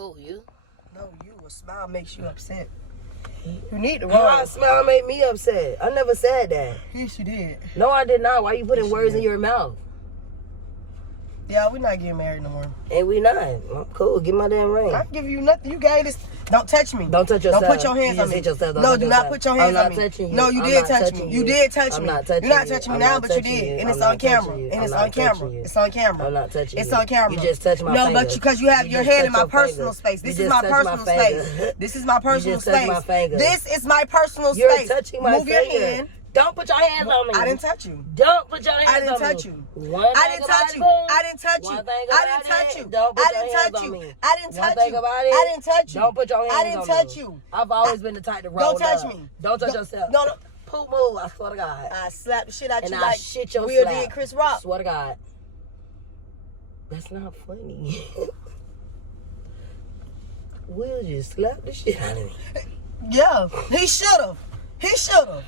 Who, you? No, you. A smile makes you upset. You need to run. How a smile made me upset? I never said that. Yes, you did. No, I did not. Why you putting words in your mouth? Yeah, we're not getting married no more. And we not. I'm cool. Give my damn ring. I give you nothing. You gave this. Don't touch me. Don't touch yourself. Don't put your hands on me. No, do not put your hands on me. I'm not touching you. No, you did touch me. You did touch me. I'm not touching you. You're not touching me now, but you did. And it's on camera. And it's on camera. It's on camera. I'm not touching you. It's on camera. You just touched my finger. No, but because you have your head in my personal space. This is my personal space. This is my personal space. This is my personal space. You're touching my finger. Move your hand. Don't put your hands on me. I didn't touch you. Don't put your hands on me. I didn't touch you. I didn't touch you. I didn't touch you. I didn't touch you. Don't put I your didn't hands touch on you. me. I didn't touch you. I didn't touch you. Don't put your hands on me. I didn't touch you. I've always been the type to roll Don't touch up. me. Don't touch yourself. No, no. Poop move, I swear to God. I slap the shit out you and like I shit your Will slap. did Chris Rock. Swear to God. That's not funny. Will just slap the shit out of me. Yeah, he should have. He should have.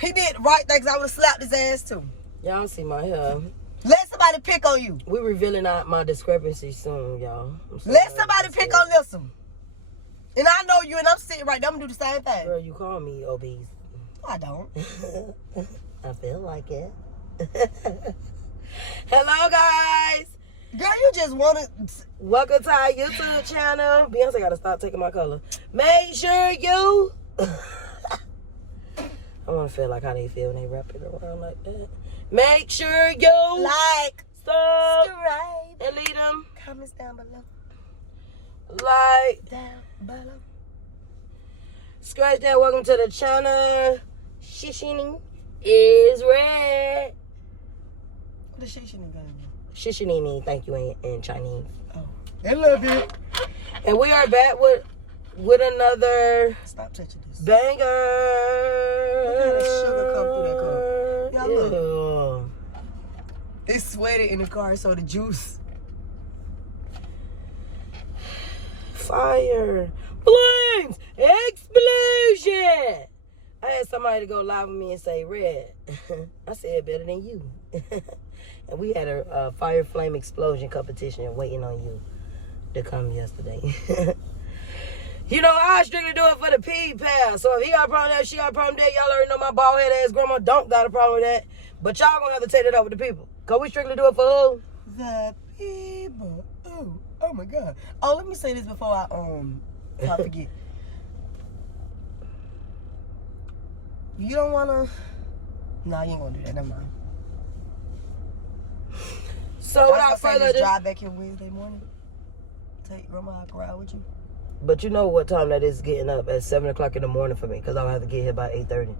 He did the right things. I would have slapped his ass too. Y'all see my hair. Let somebody pick on you. We revealing out my discrepancies soon, y'all. Let somebody pick on Listen. And I know you, and I'm sitting right there. I'm going to do the same thing. Girl, you call me obese. I don't. I feel like it. Hello, guys. Girl, you just want to... Welcome to our YouTube channel. Beyonce got to stop taking my color. Make sure you... I want to feel like how they feel when they wrap it around like that. Make sure you... Like. Subscribe. And leave them. Comments down below. Like. Down below. Scratch that. Welcome to the channel. Shishining is red. What is shishining gonna be? Shishining, thank you in Chinese. Oh. A little bit. And we are back with another... Stop touching this. Banger. Look how the sugar come through that cup. Y'all look. Yeah. It's sweaty in the car, so the juice. Fire. Flames. Explosion. I had somebody to go live with me and say red. I said better than you. And we had a fire flame explosion competition waiting on you to come yesterday. You know, I strictly do it for the P-Pal. So if he got a problem with that, she got a problem with that, y'all already know my bald head ass grandma don't got a problem with that. But y'all gonna have to take it up with the people. Cause we strictly do it for who? The people. Oh my God. Oh, let me say this before I forget. You don't wanna... Nah, you ain't gonna do that. Never mind. So without further ado... drive back here Wednesday morning. Take grandma out to ride with you. But you know what time that is getting up at 7 o'clock in the morning for me, because I'll have to get here by 8:30.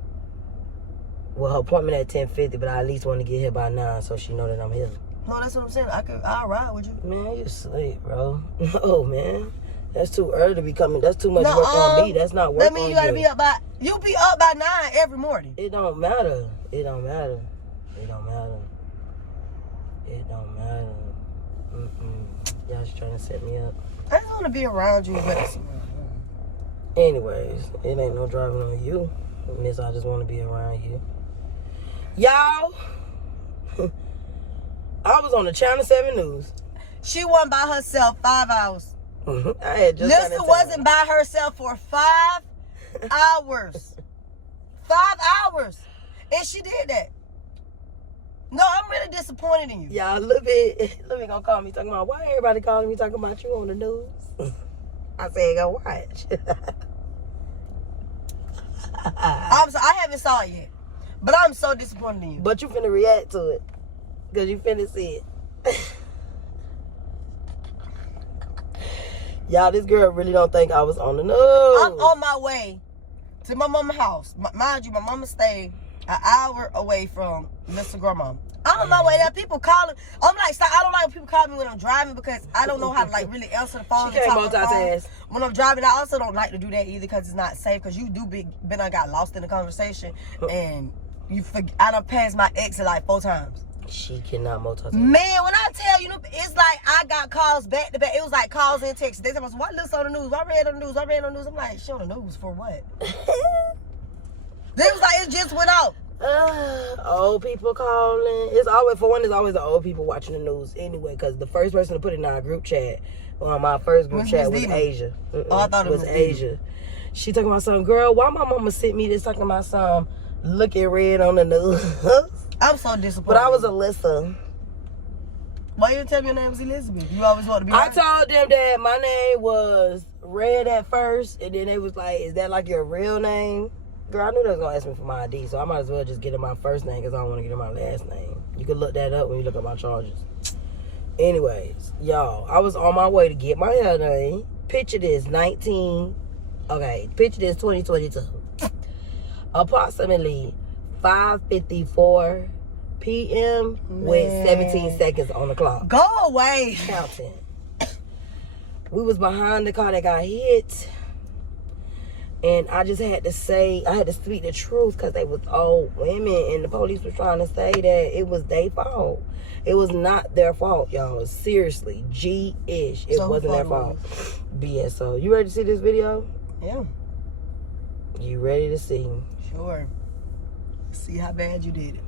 Well, her appointment at 10:50, but I at least want to get here by 9 so she know that I'm here. No, that's what I'm saying. I'll ride with you. Man, you sleep, bro. No, man. That's too early to be coming. That's too much work on me. That's not work on you. That means you gotta be up by... You be up by 9 every morning. It don't matter. It don't matter. It don't matter. It don't matter. Y'all just trying to set me up. I just want to be around you. Anyways, it ain't no driving on you. Miss, I just want to be around you. Y'all, I was on the Channel 7 News. She wasn't by herself 5 hours. I had just Lisa wasn't by herself for 5 hours. 5 hours. And she did that. No, I'm really disappointed in you. Y'all, Lil Bit gonna call me talking about, why everybody calling me talking about you on the news? I said, go watch. I haven't saw it yet. But I'm so disappointed in you. But you finna react to it. Because you finna see it. Y'all, this girl really don't think I was on the news. I'm on my way to my mama's house. Mind you, my mama stayed an hour away from Mr. Grandma. I'm on my way there. People calling. I'm like, I don't like when people call me when I'm driving because I don't know how to like really answer the phone. She can't multitask. When I'm driving, I also don't like to do that either because it's not safe. Because you do been I got lost in the conversation and I done passed my exit like 4 times. She cannot multitask. Man, when I tell you, it's like I got calls back to back. It was like calls and texts. They said, "What looks on the news? I read on the news. I read on the news." I'm like, "She on the news for what?" They was like, "It just went out." Old people calling. It's always the old people watching the news anyway. Because the first person to put it in our group chat my first group What's chat Miss was Dina? Asia. Oh, I thought it was Asia. She talking about something, girl, why my mama sent me this talking about some looking red on the news? I'm so disappointed. But I was Alyssa. Why you didn't tell me your name was Elizabeth? You always want to be I right. told them that my name was Red at first, and then they was like, is that like your real name? Girl, I knew they was going to ask me for my ID, so I might as well just get in my first name because I don't want to get in my last name. You can look that up when you look at my charges. Anyways, y'all, I was on my way to get my hair done. Picture this, 2022. Approximately 5:54 p.m. with 17 seconds on the clock. Go away. Counting. We was behind the car that got hit. And I just had to speak the truth because they was old women and the police was trying to say that it was their fault. It was not their fault, y'all. Seriously. G-ish. It wasn't their fault. BSO. You ready to see this video? Yeah. You ready to see? Sure. See how bad you did it.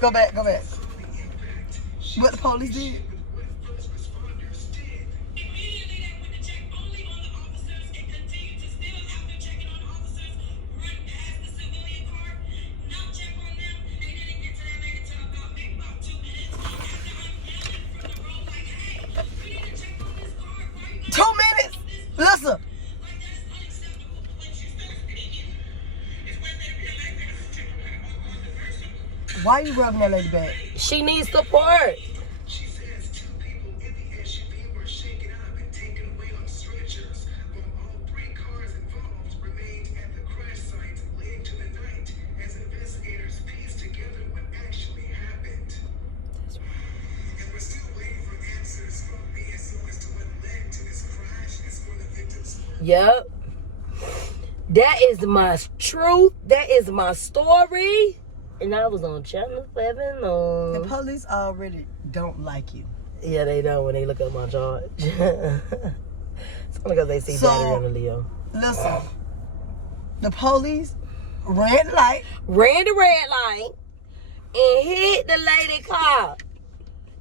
Go back. What the police did? Listen. Why you rubbing that lady back? She needs support. She says 2 people in the SUV were shaken up and taken away on stretchers, while all 3 cars involved remained at the crash site late into the night as investigators pieced together what actually happened. And we're still waiting for answers from BSO as to what led to this crash as for the victims. Yep. That is my truth. That is my story. And I was on Channel 7. The police already don't like you. Yeah, they don't when they look up my charge. It's only because they see battery on the Leo. Listen, the police ran the red light, and hit the lady car.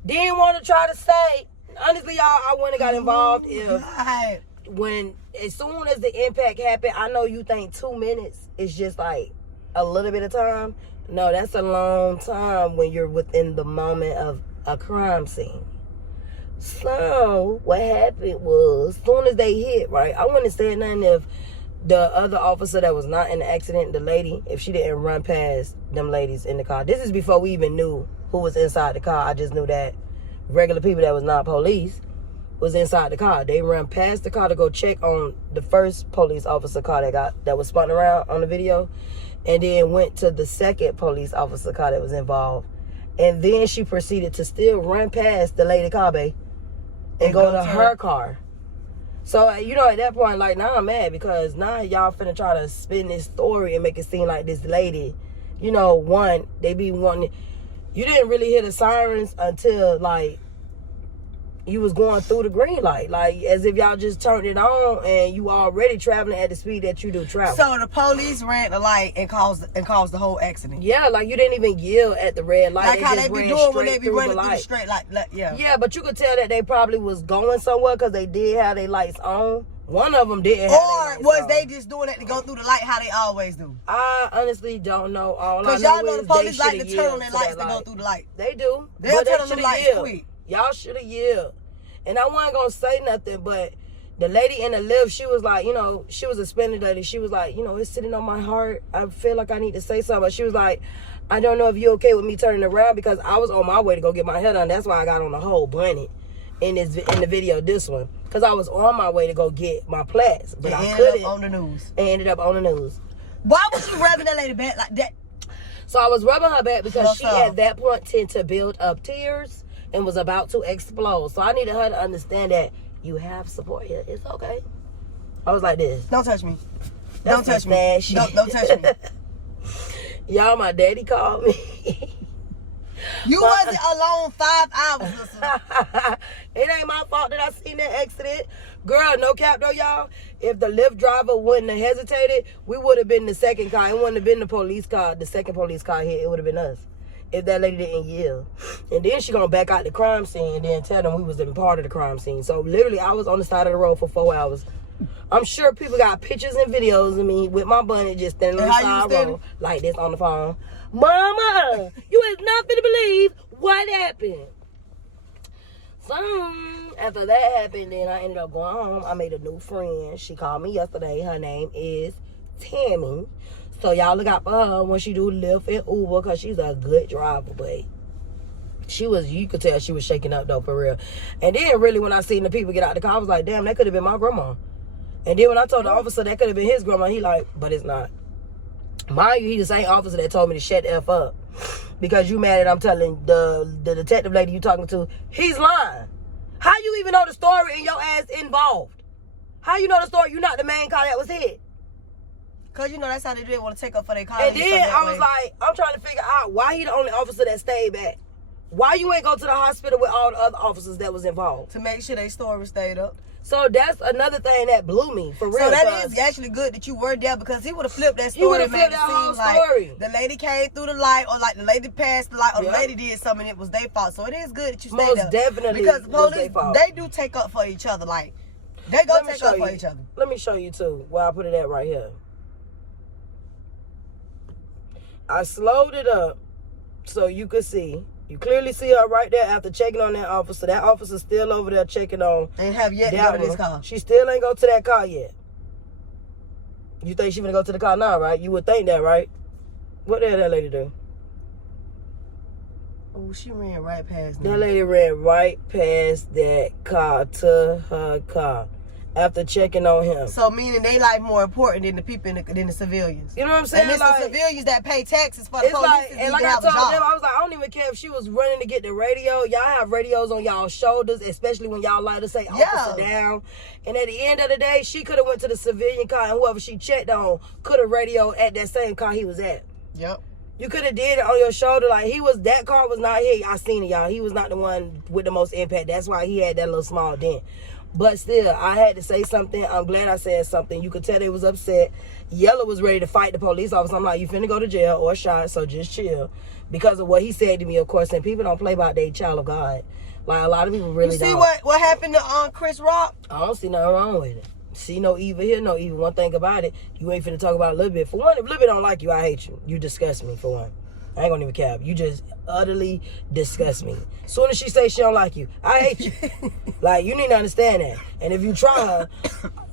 Didn't want to try to say. Honestly, y'all, I wouldn't have got involved as soon as the impact happened. I know you think 2 minutes is just like a little bit of time. No, that's a long time when you're within the moment of a crime scene. So what happened was, as soon as they hit, right, I wouldn't have said nothing if the other officer that was not in the accident, the lady, if she didn't run past them ladies in the car. This is before we even knew who was inside the car. I just knew that regular people that was not police was inside the car. They ran past the car to go check on the first police officer car that was spun around on the video, and then went to the second police officer car that was involved. And then she proceeded to still run past the lady car bay and go to her car. So, you know, at that point, like, now I'm mad because now y'all finna try to spin this story and make it seem like this lady, you know, one, they be wanting, you didn't really hear the sirens until, like, you was going through the green light, like as if y'all just turned it on and you already traveling at the speed that you do travel. So the police ran the light and caused the whole accident. Yeah, like you didn't even yell at the red light. Like how they be doing when they be running through the straight light. Yeah. Yeah, but you could tell that they probably was going somewhere because they did have their lights on. One of them didn't have their lights on. Or was they just doing that to go through the light how they always do? I honestly don't know. Because y'all know the police like to turn on their lights to go through the light. They do. They'll turn on the lights quick. Y'all should have yelled. And I wasn't going to say nothing, but the lady in the lift, she was like, you know, she was a Spanish lady. She was like, you know, it's sitting on my heart. I feel like I need to say something. But she was like, I don't know if you're okay with me turning around because I was on my way to go get my hair done. That's why I got on the whole bunny. in the video, this one, because I was on my way to go get my plats, but I ended couldn't. up on the news. And ended up on the news. Why was you rubbing that lady back like that? So I was rubbing her back because she So. at that point tended to build up tears and was about to explode. So I needed her to understand that you have support here. It's okay. I was like this. Don't touch me. That's Don't touch some me. bad shit. Don't touch me. Y'all, my daddy called me. You wasn't alone 5 hours, listen. It ain't my fault that I seen that accident. Girl, no cap though, y'all. If the Lyft driver wouldn't have hesitated, we would have been the second car. It wouldn't have been the police car, the second police car hit. It would have been us. If that lady didn't yell. And then she gonna back out the crime scene and then tell them we was in part of the crime scene. So literally, I was on the side of the road for 4 hours. I'm sure people got pictures and videos of me with my bunny just standing on the side road like this on the phone. Mama, you is not finna believe what happened. So after that happened, then I ended up going home. I made a new friend. She called me yesterday. Her name is Tammy. So y'all look out for her when she do Lyft and Uber, because she's a good driver, but you could tell she was shaking up though, for real. And then really when I seen the people get out the car, I was like, damn, that could have been my grandma. And then when I told the officer that could have been his grandma, he like, but it's not. Mind you, he the same officer that told me to shut the F up. Because you mad at I'm telling the detective lady you talking to, he's lying. How you even know the story and your ass involved? How you know the story? You not the main car that was hit. Because, you know, that's how they did want to take up for their car. And then I was like, I'm trying to figure out why he the only officer that stayed back. Why you ain't go to the hospital with all the other officers that was involved? To make sure their story stayed up. So that's another thing that blew me, for real. So that is actually good that you were there, because he would have flipped that story. He would have flipped that whole story. Like the lady came through the light, or like the lady passed the light, or the lady did something, it was their fault. So it is good that you stayed there. Most definitely, because the was police, their fault. they do take up for each other. Like, they go take up for each other. Let me show you too, where I put it at right here. I slowed it up so you could see. You clearly see her right there after checking on that officer. That officer's still over there checking on. Ain't have yet to go to this car. She still ain't go to that car yet. You think she gonna go to the car now, right? You would think that, right? What the hell that lady do? Oh, she ran right past me. That lady ran right past that car to her car after checking on him. So meaning they like more important than the people than the civilians. You know what I'm saying? And it's like, the civilians that pay taxes for the police. And like I told them, I was like, I don't even care if she was running to get the radio. Y'all have radios on y'all shoulders, especially when y'all like to say officer down. And at the end of the day, she could have went to the civilian car, and whoever she checked on could have radioed at that same car he was at. Yep. You could have did it on your shoulder. Like, that car was not here. I seen it, y'all. He was not the one with the most impact. That's why he had that little small dent. But still, I had to say something. I'm glad I said something. You could tell they was upset. Yellow was ready to fight the police officer. I'm like, you finna go to jail or shot, so just chill. Because of what he said to me, of course, and people don't play by their child of God. Like, a lot of people really don't. You see what happened to Chris Rock? I don't see nothing wrong with it. See no evil here, no evil. One thing about it, you ain't finna talk about Lil Bit. For one, if Lil Bit don't like you, I hate you. You disgust me, for one. I ain't gonna even cap. You just utterly disgust me. Soon as she say she don't like you, I hate you. Like, you need to understand that. And if you try her,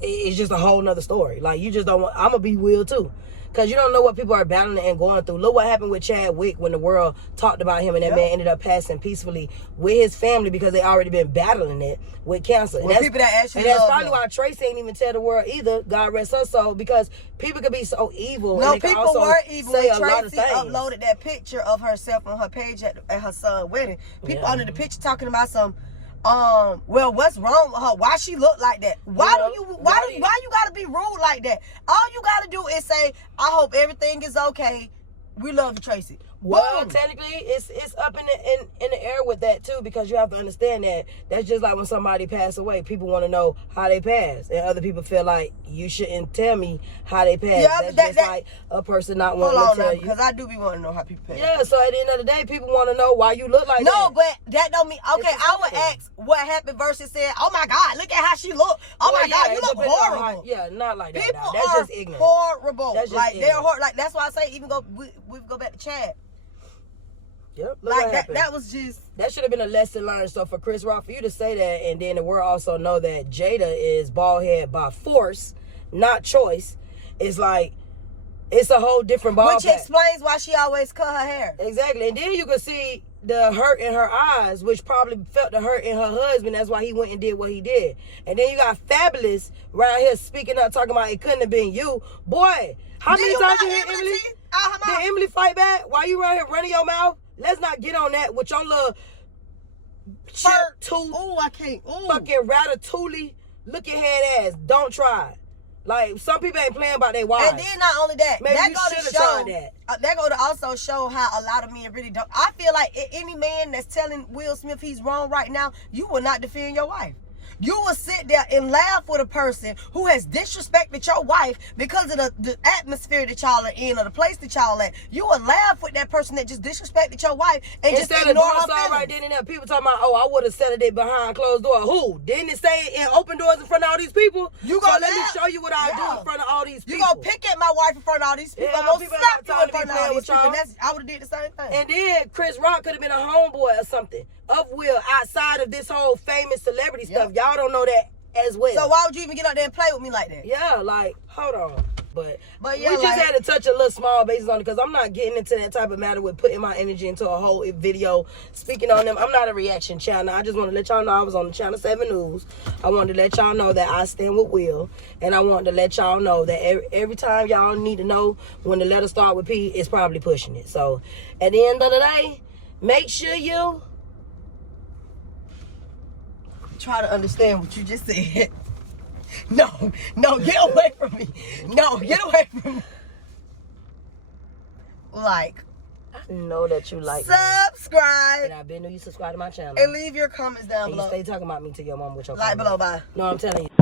it's just a whole nother story. Like, you just don't want, I'm gonna be real too. Because you don't know what people are battling and going through. Look what happened with Chadwick when the world talked about him, and that man ended up passing peacefully with his family because they already been battling it with cancer. Well, people that actually and that's probably why Tracy ain't even tell the world either, God rest her soul, because people could be so evil. No, and they people also were evil when Tracy uploaded that picture of herself on her page at her son's wedding. People under the picture talking about some, well, what's wrong with her? Why she look like that? Why you gotta be rude like that? All you gotta do is say, I hope everything is okay. We love you, Tracy. Well, technically, it's up in the air with that too, because you have to understand that that's just like when somebody passed away. People want to know how they passed, and other people feel like you shouldn't tell me how they passed. Yeah, that's just like a person not wanting to tell you. Because I do be wanting to know how people pass. Yeah, so at the end of the day, people want to know why you look like that. No, but that don't mean, okay, I would ask what happened versus saying, oh my God, look at how she look. Oh my God, you look horrible. Not like that. People That's are just ignorant. horrible. That's just like, ignorant. they're horrible. Like, that's why I say, even we go back to Chad. Yep. Like that was just, that should have been a lesson learned. So for Chris Rock, for you to say that, and then the world also know that Jada is bald head by force, not choice, it's like, it's a whole different ball. Which explains why she always cut her hair. Exactly. And then you can see the hurt in her eyes, which probably felt the hurt in her husband. That's why he went and did what he did. And then you got Fabulous right here speaking up, talking about it couldn't have been you. Boy, how many times you hear Emily? Did Emily fight back? Why you right here running your mouth? Let's not get on that with your little chip tooth. Oh, I can't. Ooh. Fucking ratatouille looking head ass. Don't try. Like, some people ain't playing about their wives. And then not only that, Maybe that you go to should've show tried that. That go to also show how a lot of men really don't. I feel like any man that's telling Will Smith he's wrong right now, you will not defend your wife. You will sit there and laugh with a person who has disrespected your wife because of the atmosphere that y'all are in or the place that y'all at. You will laugh with that person that just disrespected your wife and Instead just of ignore doing her something feelings. right then and there, people talking about, oh, I would have settled it behind closed doors. Who? Didn't it say in open doors in front of all these people? You so gonna let me laugh? show you what I do Yeah. in front of all these people. You gonna pick at my wife in front of all these people. Yeah, I'm gonna people slap ain't you got in time front to of be all playing these with people. y'all. I would have did the same thing. And then Chris Rock could have been a homeboy or something of Will outside of this whole famous celebrity stuff. Y'all don't know that as well. So why would you even get out there and play with me like that? Yeah, like, hold on. But yeah, we just like, had to touch a little small basis on it because I'm not getting into that type of matter with putting my energy into a whole video speaking on them. I'm not a reaction channel. I just want to let y'all know I was on the Channel 7 News. I wanted to let y'all know that I stand with Will. And I wanted to let y'all know that every time y'all need to know when the letter start with P, it's probably pushing it. So at the end of the day, make sure you try to understand what you just said. No, get away from me. No, get away from me. Like, I know that you like me. subscribe, And I've been to you subscribe to my channel. and leave your comments down And you below. stay talking about me to your mom with your Like comments. below, bye. No, I'm telling you.